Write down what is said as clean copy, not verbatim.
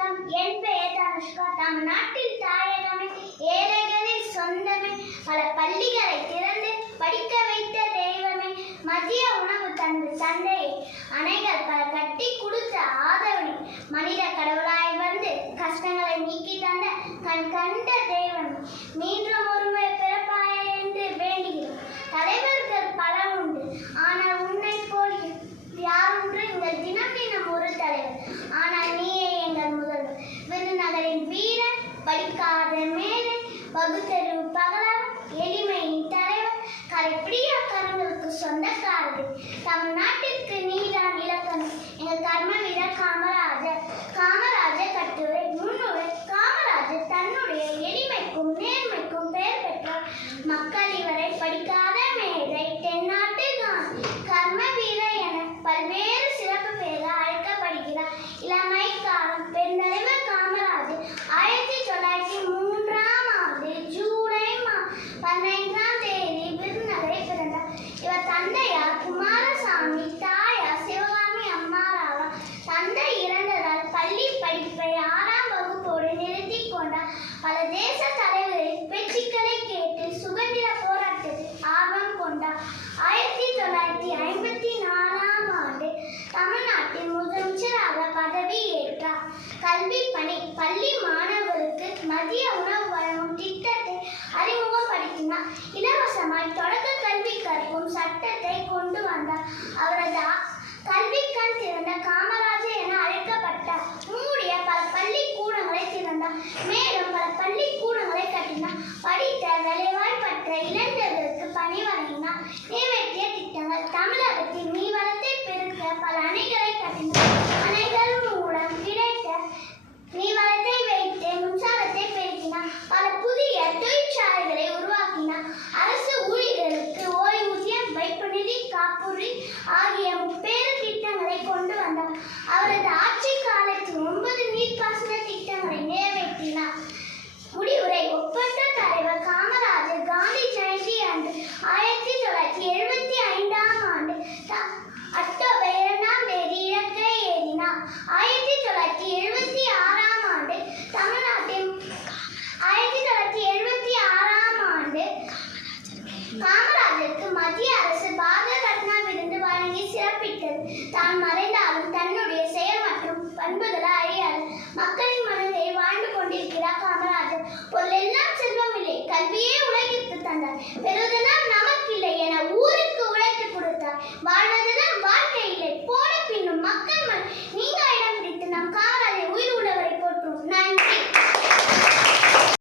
வணக்கம். என் பெயர் தனுஷ்கா. தமிழ்நாட்டில் தாயகமே, ஏழைகளில் சொந்தமே, பல பள்ளிகளை திறந்து படிக்க வைத்த தெய்வமே, மதிய உணவு தந்து தந்தையே, அணைகள் பல கட்டி கொடுத்த ஆதவனே, மனித கடவுளாய் வந்து கஷ்டங்களை நீக்கி தந்த கண் கண்ட தெய்வமே, மீண்டும் ஒருமுறை பிறப்பாய் என்று வேண்டுகிறோம். தலைவர்கள் பல உண்டு, ஆனால் உன்னை போல் யாருன்று எங்கள் தினம் தினம் ஒரு தலைவர், ஆனால் நீயே எங்கள் முதல்வர். விருதுநகரின் வீரன், படிக்காத மேதை, பகுத்தறிவு பகலவன், எளிமையின் தலைவர், கரைப்பிடியா கரங்களுக்கு சொந்தக்காரர்கள். தமிழ்நாட்டிற்கு நீதான் இலக்கணம். எங்கள் கர்ம வீரர் காமராஜர். காமராஜர் கட்டுரை முன்னுரை. காமராஜர் தன்னுடைய எளிமைக்கும் நேர்மைக்கும் பெயர் பெற்றார். மக்கள் இவரை படிக்காத மேதை, தென்னாட்டு காந்தி, கர்ம வீரர் என பல்வேறு சிறப்பு பெயர்கள் அழைக்கப்படுகிறார். இளமை காலம். பெருந்தலைவர் காமராஜர் 1903 ஜூலை 15 விருதுநகரில் பிறந்தார். இவர் தந்தையார் குமாரசாமி, தாயார் சிவகாமி அம்மாராவா. தந்தை இறந்ததால் பள்ளி படிப்பை 6ஆம் வகுப்போடு நிறுத்தி கொண்டார். பல தேச தலைவர்களின் பேச்சுக்களை கேட்டு சுதந்திர போராட்டத்தில் ஆர்வம் கொண்டார். 1954 தமிழ்நாட்டின் முதலமைச்சராக பதவியேற்றார். கல்வி பணி. பள்ளி மாணவர்களுக்கு மதிய உணவு வழங்கும் திட்டத்தை அறிமுகப்படுத்தினார். இலவசமாய் தொடக்க கல்வி கற்கும் சட்டத்தை கொண்டு வந்தார். அவரது கல்வி கண் திறந்த காமராஜர் என அழைக்கப்பட்டார். மூடிய பல பள்ளிக்கூடங்களை திறந்தார். மேலும் பல பள்ளிக்கூடங்களை கட்டினார். படித்த வேலைவாய்ப்பற்ற இளைஞர்களுக்கு பணி வழங்கினார். நிறைவேற்றிய திட்டங்கள். தமிழகத்தில் நீர்வளத்தை பெருக்க பல அணைகளை கட்டினார்.